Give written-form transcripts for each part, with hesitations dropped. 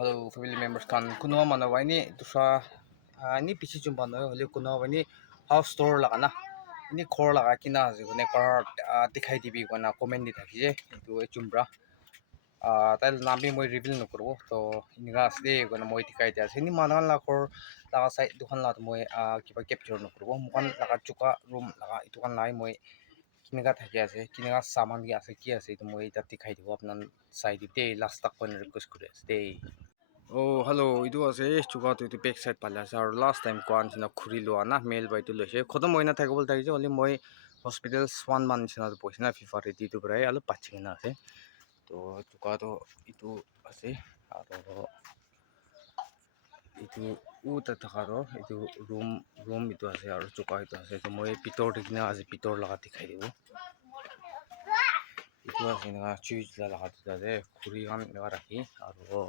hello family members kan kuno mana wa ini tusha ni pichi chumpa no holi kuno wa ni house tour la kana ini khor la kina ase ne par dikhai dibi kona comment di thaki je tu chumbra tal naam bi moi reveal no kurbo to iniga ase kona moi dikhai dia ase ni mana la khor la side dukan la moi kiba capture no kurbo mukan la chuka room la itu kan lai moi किनेगा थाके आसे किनेगा सामान की आसे की आसे तो moi ita dikhai dibo apnan side te last tak pon request kure ase oh hello itu ase chuka to itu back side pala ase aru last time ko an sina khuri lo ana mail by to loise khodom hoina thakibol thaki je only moi hospital 1 month sina poisina fifa ready to brai alu pachina ase to chuka to itu ase aru itu uta thakaro itu room itu ase aru chuka itu ase to moi pitor dikna ase pitor laga dikhai dibo itu ase na chui laga ase khuri gan laga rakhi aru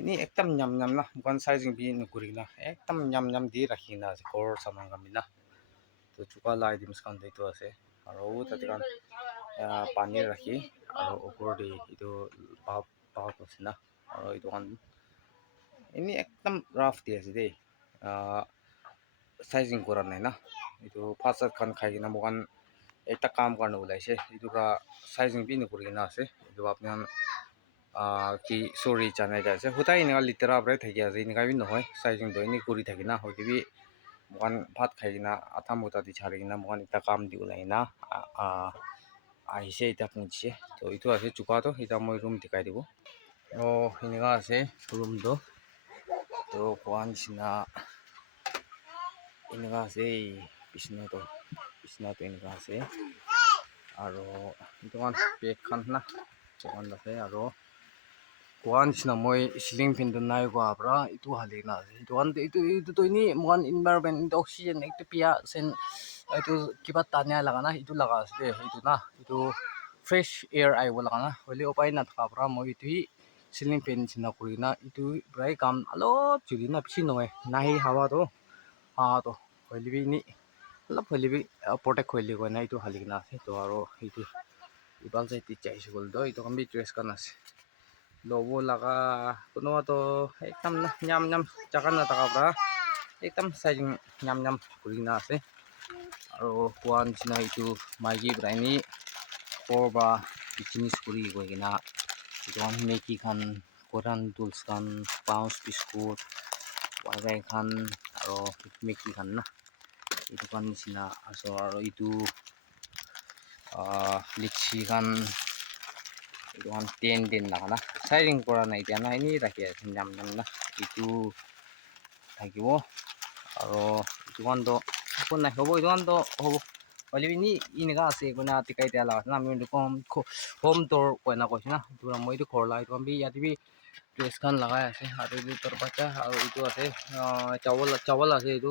ini ekdam nyam nyam na bukan sizing bi nukuri na ekdam nyam nyam di rakhi na ase kor saman kamina to chuka lai dim skan de to ase aru tate kan pani rakhi aru opor de itu pa na aru itu kan ini ekdam rough di ase de sizing kora nai na itu pasat kan khai na bukan ekta kam karne ulaise itu ka sizing bi nukuri na ase itu apnan ki sorry chanai da ase hutai ni litera bre thaki ase ni ka bi nohoi sizing do ni kuri thaki na hoi bi mukan bhat khai na atham uta di chari na mukan ita kam di ulai na aise ita pungche to itu ase chuka to ita moi room dikai dibo oh ini ka ase room do to kwan sina ini ka ase bisna to ini ka ase aro itu kan bed khan na chukan ase aro kuan sina moi ceiling fan to nai ko abra itu halina itu kan itu to ini mukan environment oxygen ekta pia sen itu kiba tanya laga na itu laga ase itu na itu fresh air ai bola kana holi opai na thaka bra moi itu ceiling fan sina kuri na itu brai kam alop chuli na pisi noe nahi hawa to to holi bi ni alop holi bi protect holi ko na itu halina ase to aro itu ibal sai ti chai sigol do itu kan bi dress kan ase lobo laga kuno to ekdam nyam nyam jagan na taka bra ekdam sizing nyam nyam kuri na ase aro kuan sina itu magi braini korba business kuri koina itu kan meki khan koran tools kan pounds biscuit wai khan aro meki khan na itu kan sina aso aro itu litchi kan itu kan ten laga na sizing kora nai dia na ini rakhi ase nyam nyam na itu thakibo aro itu kan to kon nai hobo itu kan to hobo holi ni iniga ase kona tikai dia laga na mi kom home tour koina koisina itu moi itu khor la itu bi yati bi dress kan lagai ase aru itu tor bacha aru itu ase chawal ase itu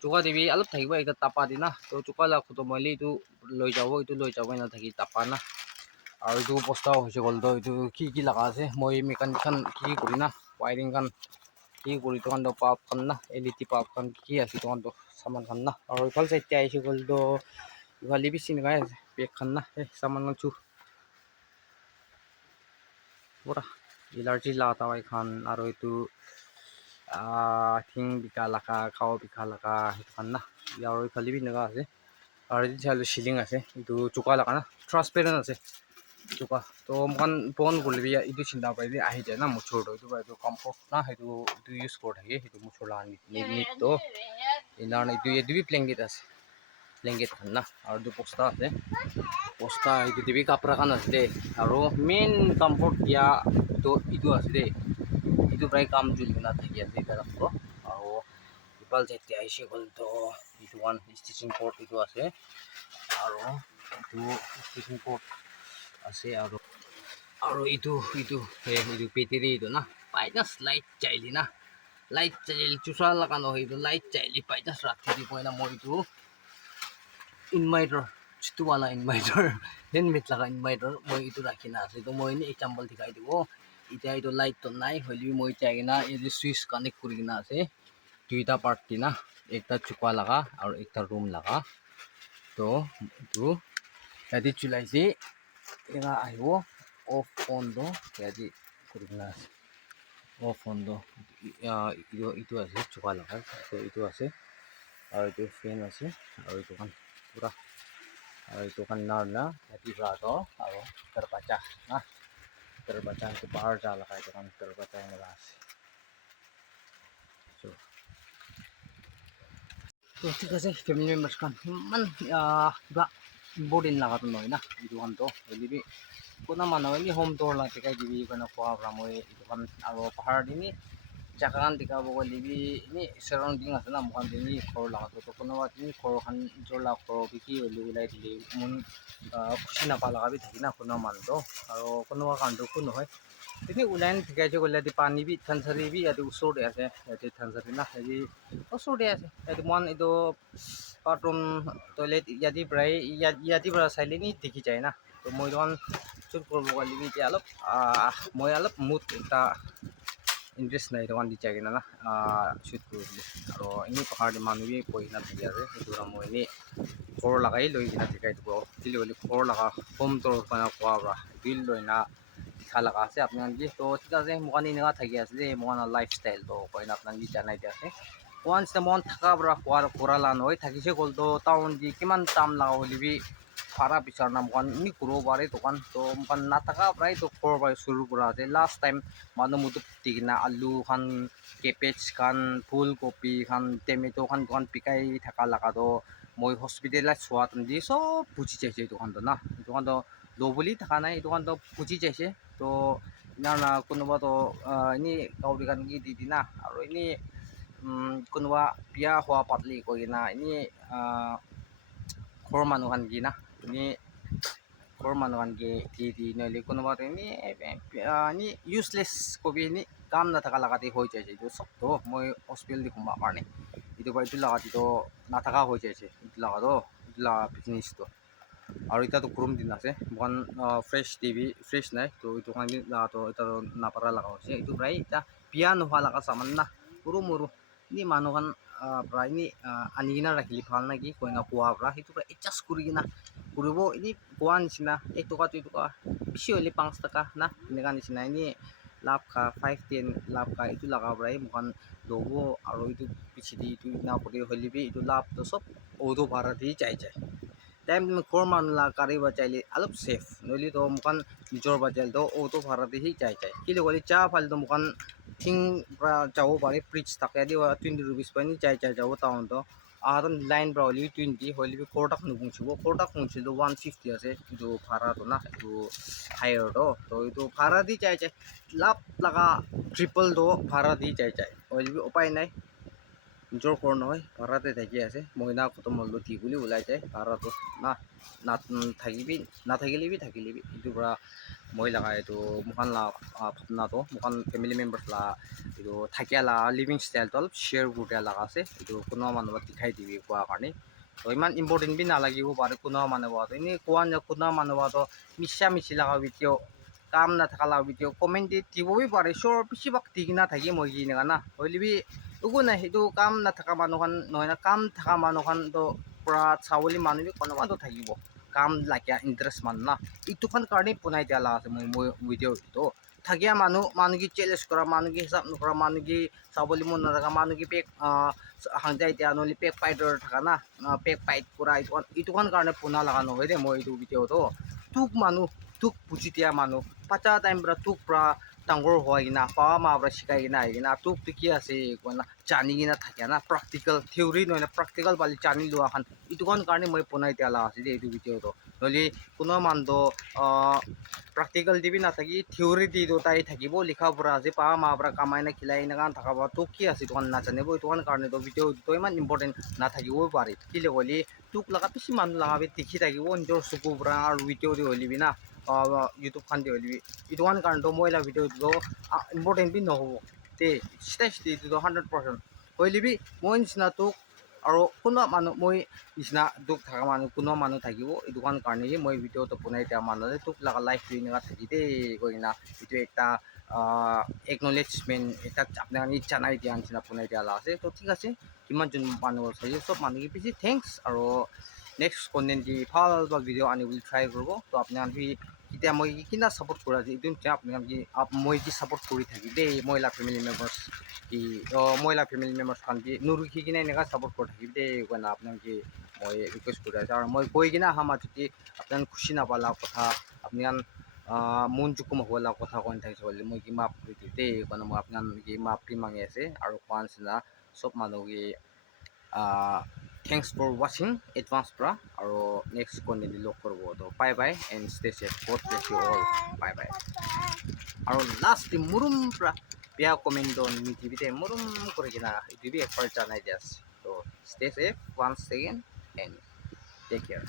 chuka debi alop thakibo ekta tapa dina to chuka la khuto moi itu loi jabo na thaki tapa na aru itu bosta hoise gol do itu ki laga ase moi mechanic khan ki kuri na wiring kan ki kuri to kan do pap kan na led pap kan ki ase to kan do saman kan na aru phal side te aise gol do ibali bi sin gai pek kan na saman kan chu pura allergy la tawai khan aru itu thing bikalaka khao bikalaka kan na aru phali bi naga ase aru itu chalo ceiling ase itu chuka laga na transparent ase chuka to mukan pon kulbi itu chinta pai de ahi jai na muchor do itu bai to comfort na itu use kor thake itu muchor la ni to ina na itu bi blanket ase blanket khan na aru itu posta itu dibi kapra kan ase de aru main comfort ya to itu ase de itu brai kam jul na thaki ase taraf to aru ipal jete aise gol to itu one stitching port itu ase aru itu stitching port ase aru itu petiri itu na paina slide chaili na light chaili chusra laga no itu light chaili paina rakhi di koina moi itu inverter chitu wala inverter helmet laga inverter moi itu rakhi na ase to moi ni example dikhai dibo ita itu light to nai holi moi chai na itu switch connect kuri na ase duita part dina ekta chuka laga aru ekta room laga to itu yati chulai se ena aibo off on do yati kurina ase ফোনটো ইটো আছে চোকা লগাৰ তো এইটো আছে আৰু এইটো ফেন আছে আৰু এইটো kan পুৰা আৰু এইটো kan na dibado আৰু terbaca nah terbaca itu bahar jala kayak itu kan terbaca yang jelas so তো ঠিক আছে family members kan man ba boarding laga to noy na itu kan to jadi kuna mano ini home tour la tikai dibi kana ko ramoi itu kan aro bahar dini jagakan tika bo libi ini surrounding ase na mukan dini khor laga to kono wa ini khor kan jor la khor biki oli ulai dili mun khushi na pala bi thina kono man to aro kono wa kan do kuno hoy ini ulain tikai jo gola di pani bi thansari bi adu usor de ase ati thansari na adi usor de ase adi mon itu bathroom toilet yadi brai yadi bra saile ni dikhi jai na to moi don shoot korbo gali bi alop moi alop mood ta interest নাই তো দি চাই না shoot korbo aro ini pahar de manu bi koi na thia re itu ra moi ni khor lagai loi na tikai to tili oli khor laga home tour kana kwa bra bil loi na khala ka ase apnan ji to ঠিক আছে mokani na thagi ase je mokana lifestyle to koi na apnan ji janai de ase once the mon thaka bra kwar korala noi thagise gol to town ji kiman tam la holibi phara bichar na mokan ni kuro bare tokan to mokan na thaka brai to khor bai suru kura ase last time manu mudu tigna alu khan cabbage khan full copy khan tomato khan pikai thaka laga to moi hospital la swat di so puchi chaise tokan to na tokan to lobuli thaka nai tokan to puchi chaise to na kunuba to ini kauri kan gi di na aro ini kunuba pia hua patli ko ina ini khor manu kan gi na ini khor manu kan gi di noli kunuba to ini useless ko bi ni kam na thaka laga ti hoi chaise to sob to moi hospital di kumba karne itu ba itu laga ti to na thaka hoi chaise itu laga to itu la business to আৰু এটাতো গৰম দিন আছে মন fresh TV fresh নাই তো এইটো কাৰণে তো এটা নাপাৰা লগা হৈছে এইটো প্ৰায় এটা বিয়া নোহোৱা লগা চামান না সৰু মৰু নি মানুহখন প্ৰায় নি আনি কিনা ৰাখিলি ভাল নেকি কৈ না কোৱা পৰা সেইটো প্ৰায় এডজাষ্ট কৰি কিনা কৰিব এনে কোৱা নিচিনা 1 টকা 2 টকা বেছি হ'লে 5 টকা না এনেকুৱা নিচিনা এনে লাভ খা 5-10 লাভ খা এইটো লগা প্ৰায় মোখন ল'ব আৰু এইটো পিছেদি এইটো না কৰি হ'লে এইটো লাভটো চব অটো ভাড়া দি যায় टाइम में खोर मान ला कारी बचाइले अलप सेफ नोली तो मुकान जोर बचाइल तो ऑटो भाड़ा दे ही चाय कि लोग चा फाल तो मुकान थिंग चाहो बारे प्रिच तक यदि 20 रुपीस पनि चाय जाओ टाउन तो आदन लाइन ब्राउली 20 होली भी कोटा नुबुंछिबो कोटा खुंछिल 150 আছে जो भाड़ा तो ना जो हायर तो तो भाड़ा दी चाय लाभ लगा ट्रिपल दो भाड़ा दी चाय होली भी उपाय नहीं জোর কর নহয় ভাড়াতে থাকি আছে মহিনা কত মূল্য কি বুলি ওলাই যায় ভাড়াটো না না থাকিবি নাথাকিলেবি থাকিলেবি এইটোৰ পৰা মই লগা এইটো মোকান লা ভাৱনাটো মোকান ফেমিলি মেম্বাৰ্ছ লা এইটো থাকিয়া লা লিভিং ষ্টাইলটো অলপ শ্বেয়াৰ কৰি লগা আছে এইটো কোনো মানুহক দেখাই দিবি কোৱা কাৰণে তো ইমান ইম্পৰ্টেণ্ট বি নালাগিব পাৰে কোনো মানুহ এনেই কোৱা কোনো মানুহ মিছা মিছি লগা ভিডিঅ' কাম নাথাকা লগা ভিডিঅ' কমেণ্ট দিবই পাৰে চৰ বেছিভাগ দি কিনা থাকি মই কি এনেকুৱা না হ'লেবি উগো নাই সেইটো কাম নাথাকা মানুহখন নহয় না কাম থকা মানুহখনতো পৰা চাবলি মানুহ কোনোবাতো থাকিব কাম লাগে ইণ্টাৰেষ্ট মানুহ না ইটোখন কাৰণে বনাই দিয়া লগা আছে মই ভিডিঅ'টো থাকিয়া মানুহ কি চেলেঞ্জ কৰা মানুহ কি হিচাপ নকৰা মানুহ কি চাবলি মন নাথাকা মানুহ কি পেক হাংজাই দিয়া নহ'লে পেক পাইটৰ থকা না পেক পাইট কৰা ইটোখন কাৰণে পোনা লগা নহয় দেই মই এইটো ভিডিঅ'টো তোক মানুহ তোক বুজি দিয়া মানুহ পাচা টাইম পৰা তোক পৰা ডাঙৰ হয় কিনা পাৱা মা পৰা শিকাই কিনা আহি কিনা তোক কি আছে কয়না জানি কিনা থাকে না প্ৰেক্টিকেল থিয়ৰী নহয় না প্ৰেক্টিকেল পালি জানি লোৱাখন ইটোখন কাৰণে মই বনাই দিয়া লগা আছে দেই এইটো ভিডিঅ'টো নহ'লে কোনো মানুহটো প্ৰেক্টিকেল দিবি নাথাকি থিয়ৰী দি তাই থাকিব লিখা পৰা আজি পাৱা মা পৰা কামাই না খিলাই এনেকুৱা থাকাব তোক কি আছে এইটোখন নাজানিব এইটোখন কাৰণেতো ভিডিঅ'টো ইমান ইম্পৰ্টেণ্ট নাথাকিবও পাৰে কি হ'লে তোক লগা বেছি মানুহ লগাবি দেখি থাকিব নিজৰ চকুৰ পৰা আৰু ভিডিঅ' দি হ'লিবি না ইউটিউব খান দি হ'লিবি ইটোখন কাৰণেতো মই la ভিডিঅ'টো ইম্পৰ্টেণ্ট বি নহ'ব তে ষ্টেজ দিটো 100% হ'লিবি মই নিচিনা তোক আৰু কোনো মানুহ মই নিচিনা দুখ থকা মানুহ কোনো মানুহ থাকিব এইটোখন কাৰণেহে মই ভিডিঅ'টো বনাই দিয়া মানুহে তোক লগা লাইফ দি এনেকুৱা থাকি দেই কৈ কিনা এইটো এটা একনলেজমেণ্ট এটা আপোনাক জানাই দিয়া নিচিনা বনাই দিয়া লগা আছে তো ঠিক আছে কিমান যোন মানুহ চাইছে চব মানুহকে বেছি থেংকছ আৰু নেক্সট কণ্টেণ্ট দি ভাল ভাল ভিডিঅ' আনিবলৈ ট্ৰাই কৰিব তো আপোনাক এতিয়া মই কিনা ছাপোৰ্ট কৰা যে এইটো আপোনালোকে মই কি ছাপোৰ্ট কৰি থাকি দেই মহিলা ফেমিলি মেম্বাৰ্ছ কি মহিলা ফেমিলি মেম্বাৰ্ছ খান কি নুৰুখি কিনে এনেকুৱা ছাপোৰ্ট কৰি থাকিব দেই কাৰণে আপোনালোকে মই ৰিকুৱেষ্ট কৰি আছোঁ আৰু মই কৈ কিনে অহা মাত্ৰকে আপোনালোকে খুচি নাপালা কথা আপোনালোকে মন জুকুম হ'ব লগা কথা কৈ থাকিছে বুলি মই কি মাফ কৰি দিওঁ দেই কাৰণে মই আপোনালোকে মাফি মাগি আছে আৰু কোৱা নিচিনা চব মানুহকে thanks for watching advance pra aro next content log korbo to bye bye and stay safe god bless you all bye bye aro last di murum pra pia comment don mitibite murum korigina idibi ekbar janai dias so stay safe once again and take care